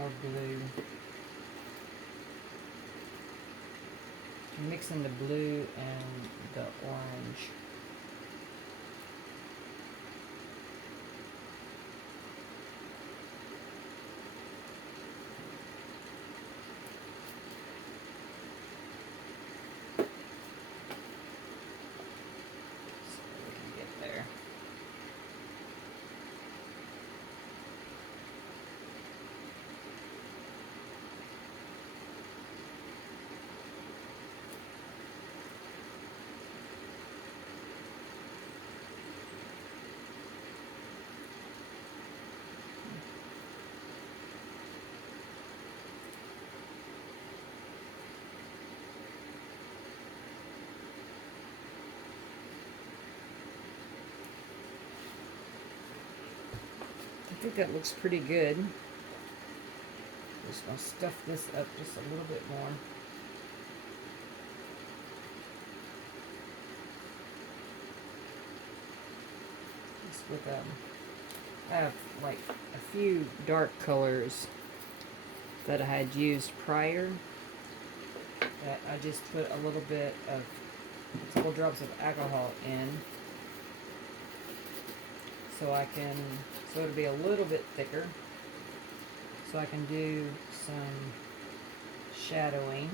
more blue. I'm mixing the blue and the orange. So we can get there. I think that looks pretty good. Just gonna stuff this up just a little bit more. Just with I have like a few dark colors that I had used prior that I just put a little bit of a couple drops of alcohol in so it'll be a little bit thicker, so I can do some shadowing.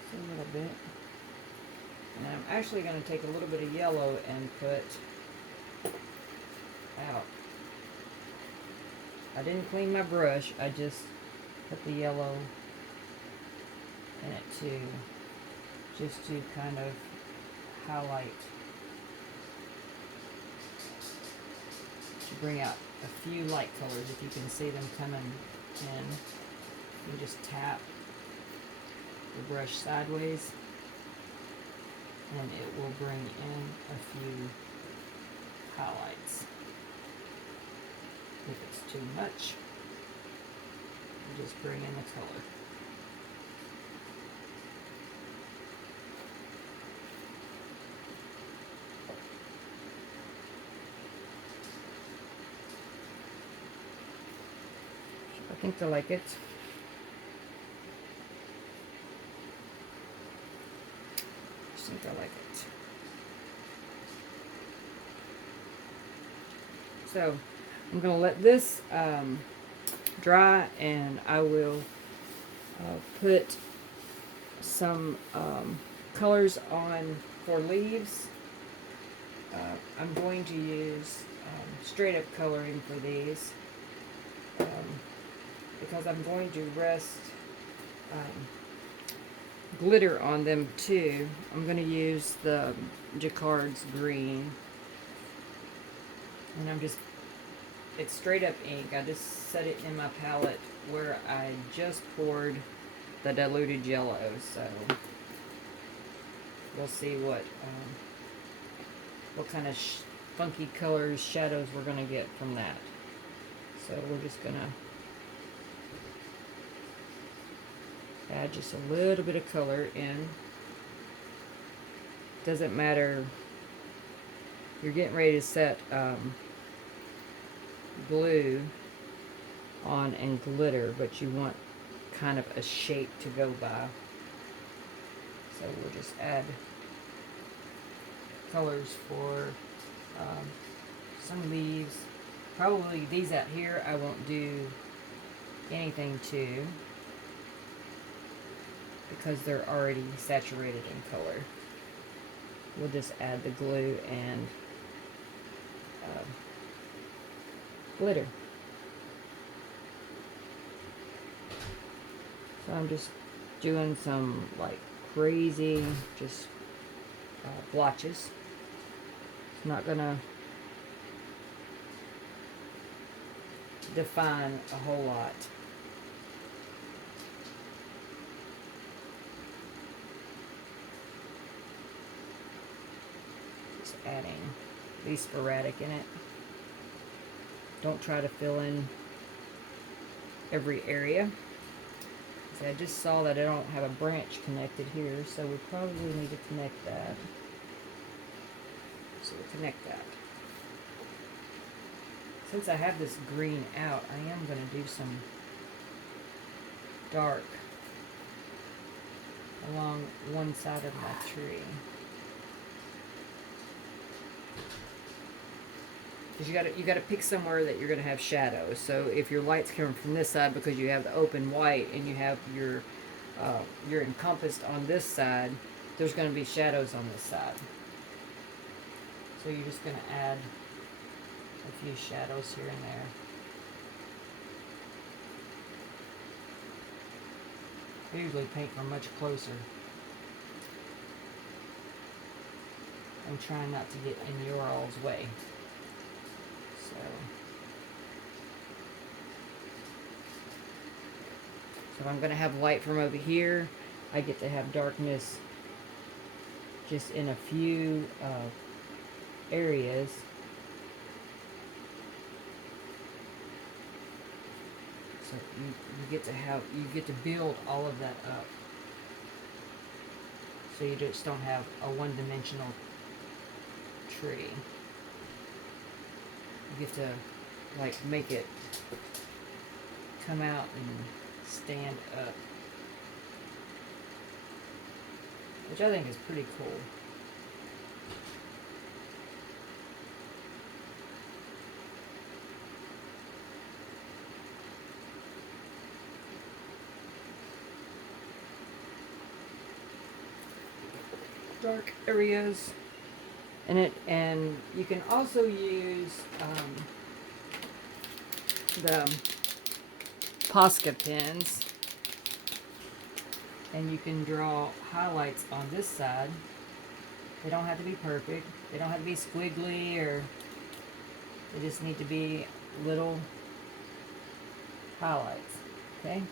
Just a little bit. And I'm actually going to take a little bit of yellow and put out. I didn't clean my brush, I just put the yellow in it too, just to kind of highlight, to bring out a few light colors. If you can see them coming in, you just tap the brush sideways and it will bring in a few highlights. If it's too much, you just bring in the color. I think I like it. I think I like it. So I'm going to let this dry, and I will put some colors on for leaves. I'm going to use straight up coloring for these because I'm going to rest glitter on them too. I'm going to use the Jacquard's green, and it's straight up ink. I just set it in my palette where I just poured the diluted yellow, so we'll see what kind of funky colors, shadows we're going to get from that. So we're just going to add just a little bit of color in. Doesn't matter. You're getting ready to set glue on and glitter, but you want kind of a shape to go by. So we'll just add colors for some leaves. Probably these out here I won't do anything to because they're already saturated in color. We'll just add the glue and glitter. So I'm just doing some like crazy just blotches. It's not gonna define a whole lot. Just adding, be sporadic in it. Don't try to fill in every area. See, I just saw that I don't have a branch connected here, so we probably need to connect that. So we'll connect that. Since I have this green out, I am going to do some dark along one side of my tree. Because you gotta pick somewhere that you're gonna have shadows. So if your light's coming from this side because you have the open white and you have you're encompassed on this side, there's gonna be shadows on this side. So you're just gonna add a few shadows here and there. I usually paint from much closer. I'm trying not to get in your all's way. So if I'm going to have light from over here, I get to have darkness just in a few areas. So you get to build all of that up. So you just don't have a one-dimensional tree. You get to like make it come out and stand up, which I think is pretty cool. Dark areas in it, and you can also use the Posca pens, and you can draw highlights on this side. They don't have to be perfect. They don't have to be squiggly, or they just need to be little highlights. Okay?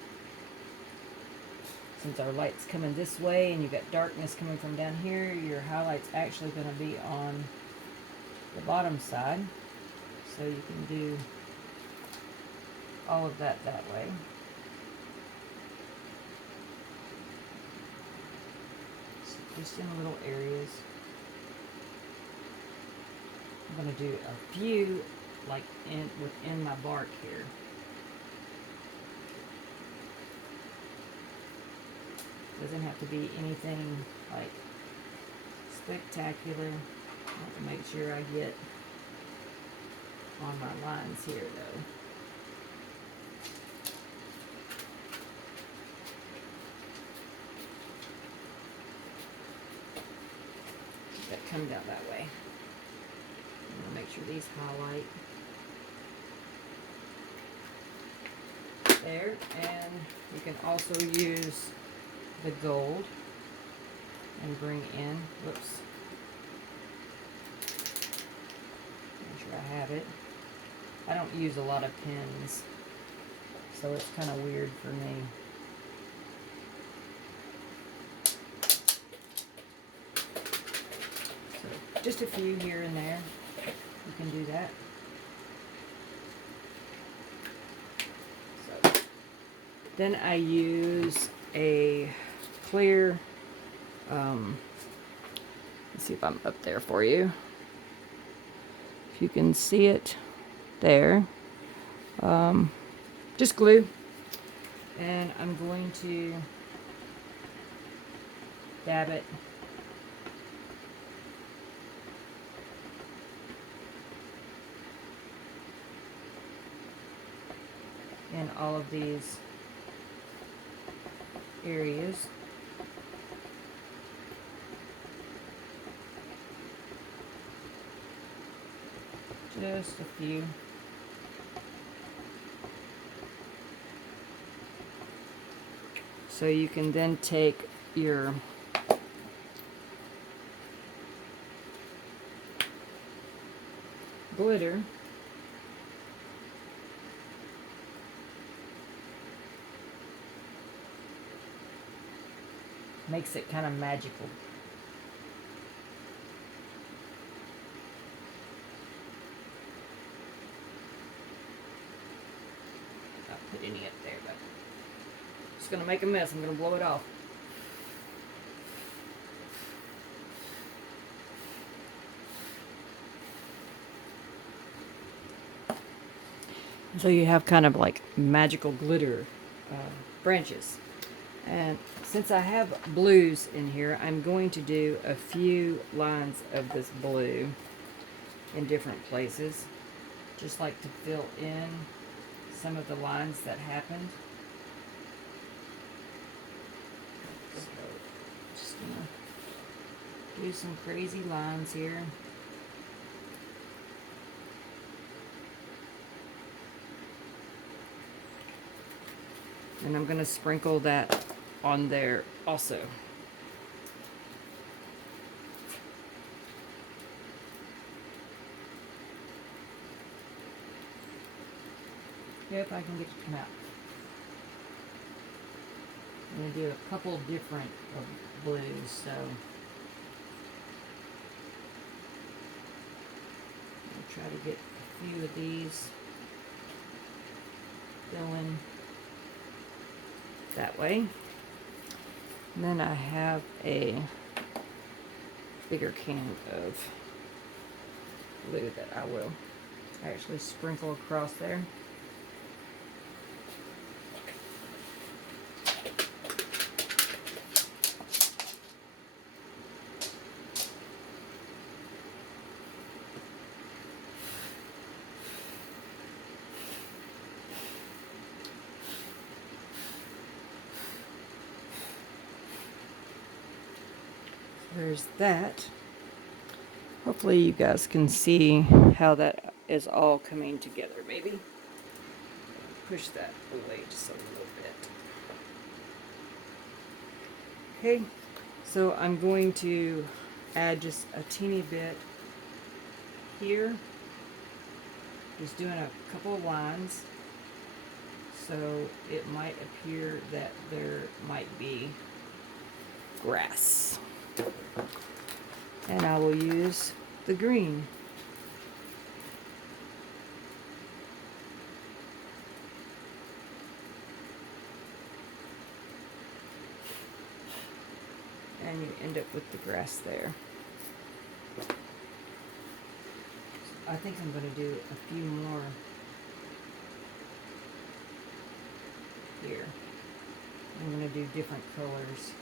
Since our light's coming this way and you've got darkness coming from down here, your highlight's actually going to be on the bottom side. So you can do all of that way. So just in little areas. I'm going to do a few like within my bark here. Doesn't have to be anything like spectacular. I want to make sure I get on my lines here though. That come down that way. I'm going to make sure these highlight there, and you can also use the gold and bring in, whoops, make sure I have it. I don't use a lot of pens, so it's kind of weird for me. So just a few here and there, you can do that. So then I use a clear, let's see if I'm up there for you. If you can see it there. Just glue. And I'm going to dab it in all of these areas. Just a few. So you can then take your glitter makes it kind of magical. I'll put any up there, but it's gonna make a mess. I'm gonna blow it off. So you have kind of like magical glitter branches. And since I have blues in here, I'm going to do a few lines of this blue in different places. Just like to fill in some of the lines that happened. So just gonna do some crazy lines here. And I'm gonna sprinkle that on there also. If I can get it to come out. I'm gonna do a couple different of blues, so I'll try to get a few of these going that way. And then I have a bigger can of blue that I will actually sprinkle across there. There's that. Hopefully you guys can see how that is all coming together. Maybe push that away just a little bit. Okay, so I'm going to add just a teeny bit here. Just doing a couple of lines. So it might appear that there might be grass. And I will use the green. And you end up with the grass there. I think I'm going to do a few more here. I'm going to do different colors.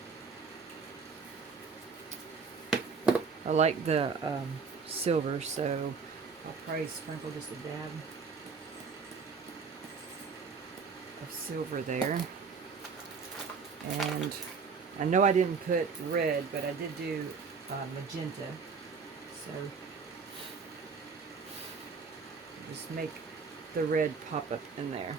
I like the silver, so I'll probably sprinkle just a dab of silver there. And I know I didn't put red, but I did do magenta. So just make the red pop up in there.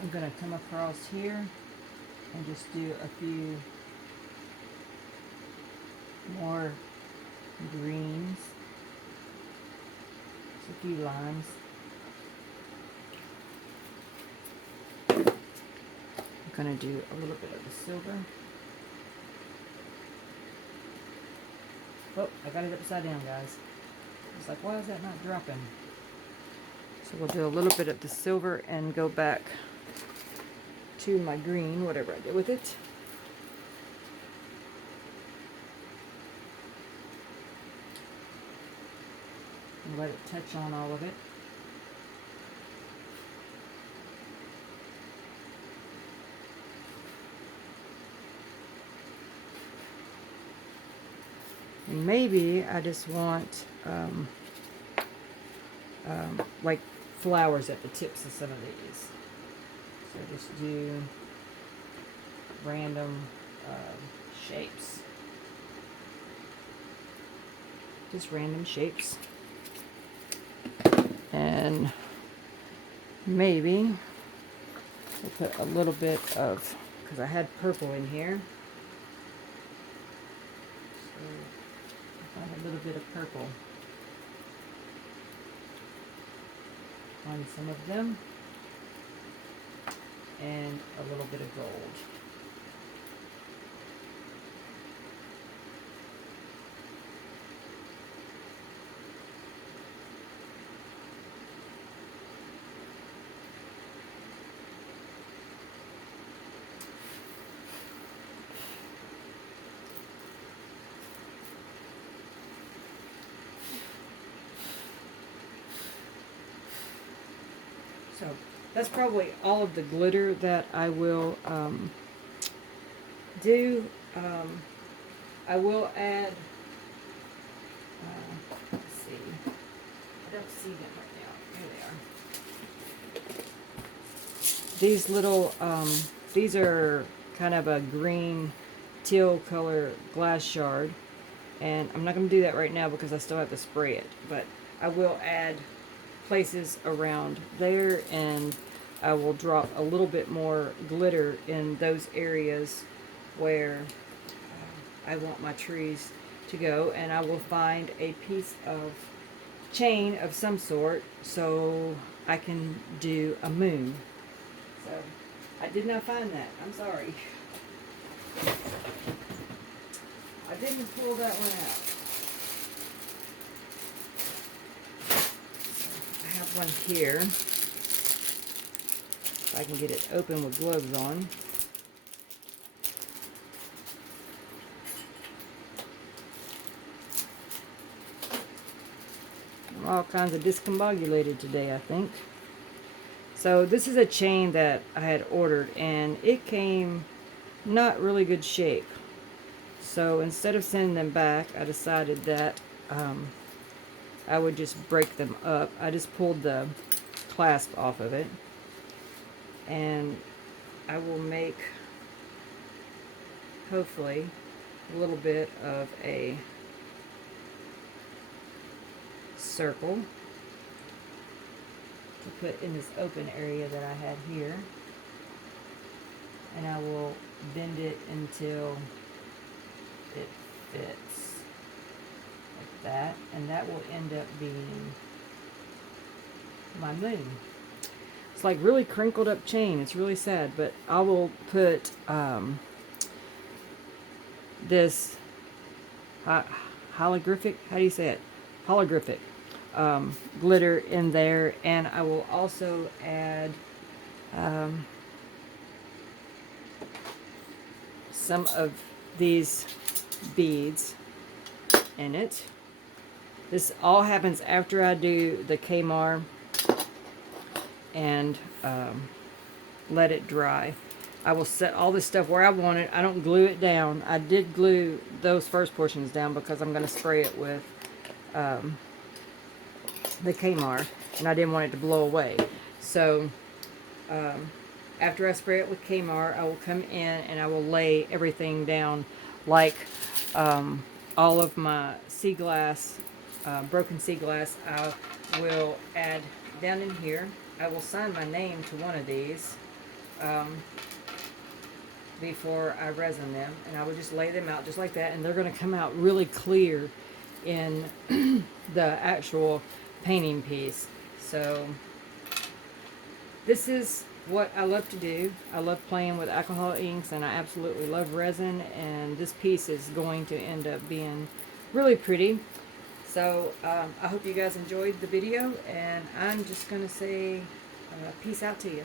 I'm going to come across here and just do a few more greens, just a few lines. I'm going to do a little bit of the silver. Oh, I got it upside down, guys. It's like, why is that not dropping? So we'll do a little bit of the silver and go back to my green, whatever I did with it. And let it touch on all of it. And maybe I just want like flowers at the tips of some of these. So just do random shapes. Just random shapes. And maybe we'll put a little bit of, because I had purple in here. So I'll find a little bit of purple on some of them. And a little bit of gold. So that's probably all of the glitter that I will do. I will add, let's see, I don't see them right now. Here they are. These little, these are kind of a green teal color glass shard. And I'm not going to do that right now because I still have to spray it. But I will add places around there, and I will drop a little bit more glitter in those areas where I want my trees to go. And I will find a piece of chain of some sort so I can do a moon. So I did not find that. I'm sorry. I didn't pull that one out. I have one here. If I can get it open with gloves on. I'm all kinds of discombobulated today, I think. So this is a chain that I had ordered, and it came not really good shape. So instead of sending them back, I decided that I would just break them up. I just pulled the clasp off of it, and I will make, hopefully, a little bit of a circle to put in this open area that I had here, and I will bend it until it fits like that, and that will end up being my moon. It's like really crinkled up chain. It's really sad, but I will put this holographic, how do you say it? Holographic glitter in there, and I will also add some of these beads in it. This all happens after I do the Kmart and let it dry. I will set all this stuff where I want it. I don't glue it down. I did glue those first portions down because I'm going to spray it with the Kmart, and I didn't want it to blow away. So after I spray it with Kmart, I will come in and I will lay everything down, like all of my sea glass, broken sea glass, I will add down in here. I will sign my name to one of these before I resin them, and I will just lay them out just like that, and they're going to come out really clear in the actual painting piece. So this is what I love to do. I love playing with alcohol inks, and I absolutely love resin, and this piece is going to end up being really pretty. So I hope you guys enjoyed the video, and I'm just going to say peace out to you.